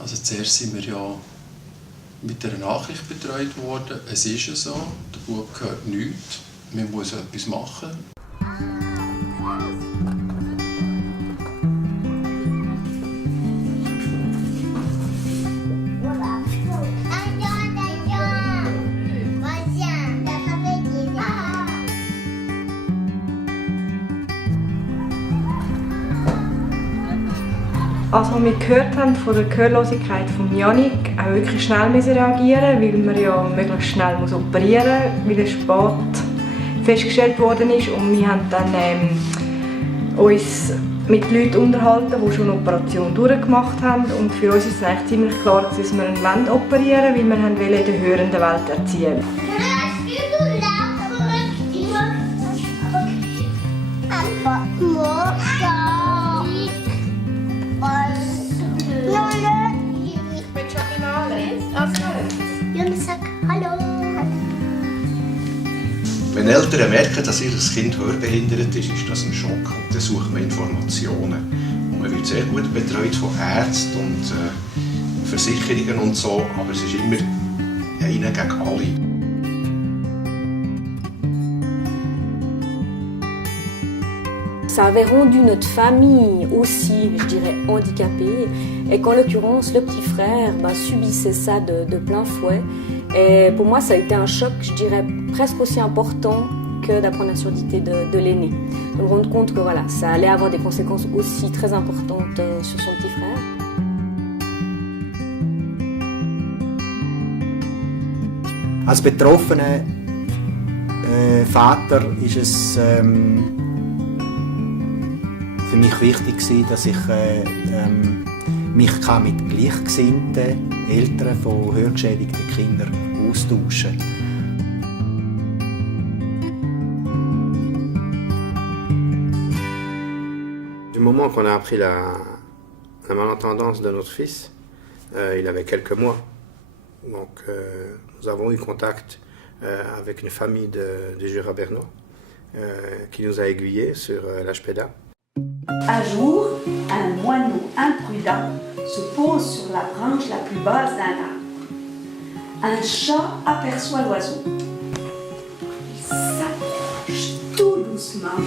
Also zuerst sind wir ja mit einer Nachricht betreut worden. Es ist ja so, der Bub hört nichts, man muss etwas machen. Als wir gehört haben von der Gehörlosigkeit von Yannick, auch wirklich schnell reagieren, weil man ja möglichst schnell operieren muss, weil es spät festgestellt worden ist. Und wir haben dann uns mit Leuten unterhalten, die schon eine Operation durchgemacht haben. Und für uns ist es eigentlich ziemlich klar, dass wir ihn operieren wollen, weil wir ihn in der hörenden Welt erziehen. Wenn Eltern merken, dass ihr Kind hörbehindert ist, ist das ein Schock und dann sucht man Informationen. Und man wird sehr gut betreut von Ärzten und Versicherungen und so, aber es ist immer einer gegen alle. Ça avait rendu notre famille aussi, je dirais, handicapée. Et qu'en l'occurrence, le petit frère subissait ça de plein fouet. Et pour moi, ça a été un choc, je dirais, presque aussi important que d'apprendre la surdité de l'aîné. De me rendre compte que voilà, ça allait avoir des conséquences aussi très importantes sur son petit frère. Als betroffener Vater ist es für mich wichtig, dass ich mich mit gleichgesinnten Eltern von hörgeschädigten Kindern austauschen kann. Du moment qu'on a appris la malentendance de notre fils, il avait quelques mois. Donc nous avons eu contact avec une famille de Jura-Bernois qui nous a aiguillés sur l'HPDA. Un jour, un moineau imprudent se pose sur la branche la plus basse d'un arbre. Un chat aperçoit l'oiseau. Il s'approche tout doucement.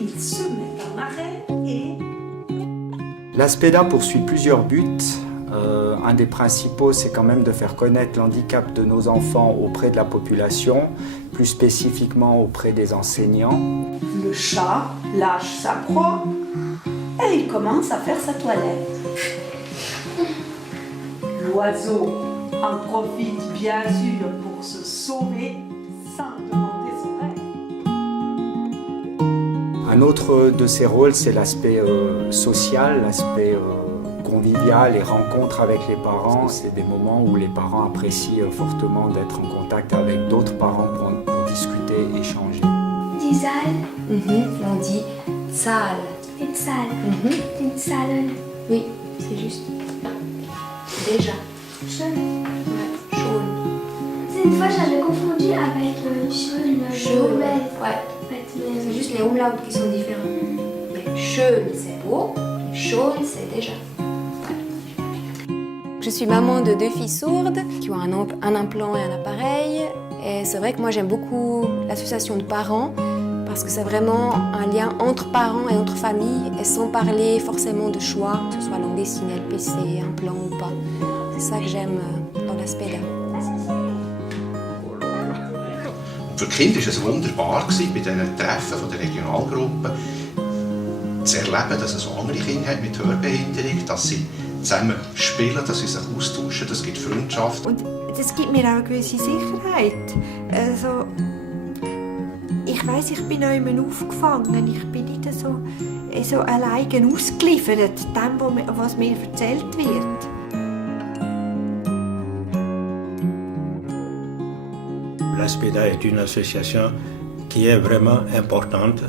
Il se met en arrêt et... L'ASPEDA poursuit plusieurs buts. Un des principaux, c'est quand même de faire connaître l'handicap de nos enfants auprès de la population, plus spécifiquement auprès des enseignants. Le chat lâche sa proie et il commence à faire sa toilette. L'oiseau en profite bien sûr pour se sauver sans demander son aide. Un autre de ses rôles, c'est l'aspect social, l'aspect convivial, les rencontres avec les parents. C'est des moments où les parents apprécient fortement d'être en contact avec d'autres parents pour discuter, échanger. Die Saal. On dit salle. Une salle. Une salle. Oui, c'est juste. Déjà. Schön. Ouais, jaune. Une fois, j'avais confondu avec schön. Schön. Ouais. C'est juste les umlauts qui sont différents. Mais schön, c'est beau. Et jaune, c'est déjà. Je suis maman de 2 filles sourdes qui ont un implant et un appareil. Et c'est vrai que moi j'aime beaucoup l'association de parents parce que c'est vraiment un lien entre parents et entre familles et sans parler forcément de choix, que ce soit langue des signes, LPC, implant ou pas. C'est ça que j'aime dans l'ASPEDA. Für die Kinder war es wunderbar, bei diesen Treffen der Regionalgruppe zu erleben, dass es so andere Kinder hat mit Hörbehinderung, dass sie zusammen spielen, dass sie sich austauschen, das gibt Freundschaft. Und das gibt mir auch eine gewisse Sicherheit. Also, ich weiss, ich bin auch immer aufgefangen. Ich bin nicht so alleine ausgeliefert, dem, was mir erzählt wird. L'ASPEDA est une association qui est vraiment importante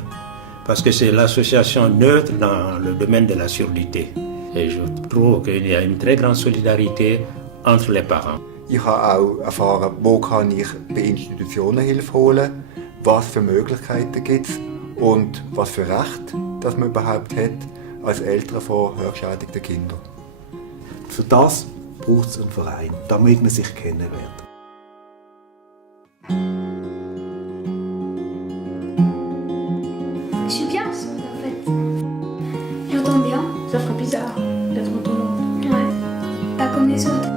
parce que c'est l'association neutre dans le domaine de la surdité. Et je trouve qu'il y a une très grande solidarité entre les parents. Ich habe auch erfahren, wo kann ich bei Institutionen Hilfe holen, was für Möglichkeiten gibt es und was für Rechte das man überhaupt hat als Eltern von hörgeschädigten Kindern. Für das braucht es einen Verein, damit man sich kennenlernt. Je suis bien seule en fait. J'entends bien. Ça ferait bizarre d'être autonome. Ouais. Pas comme les autres.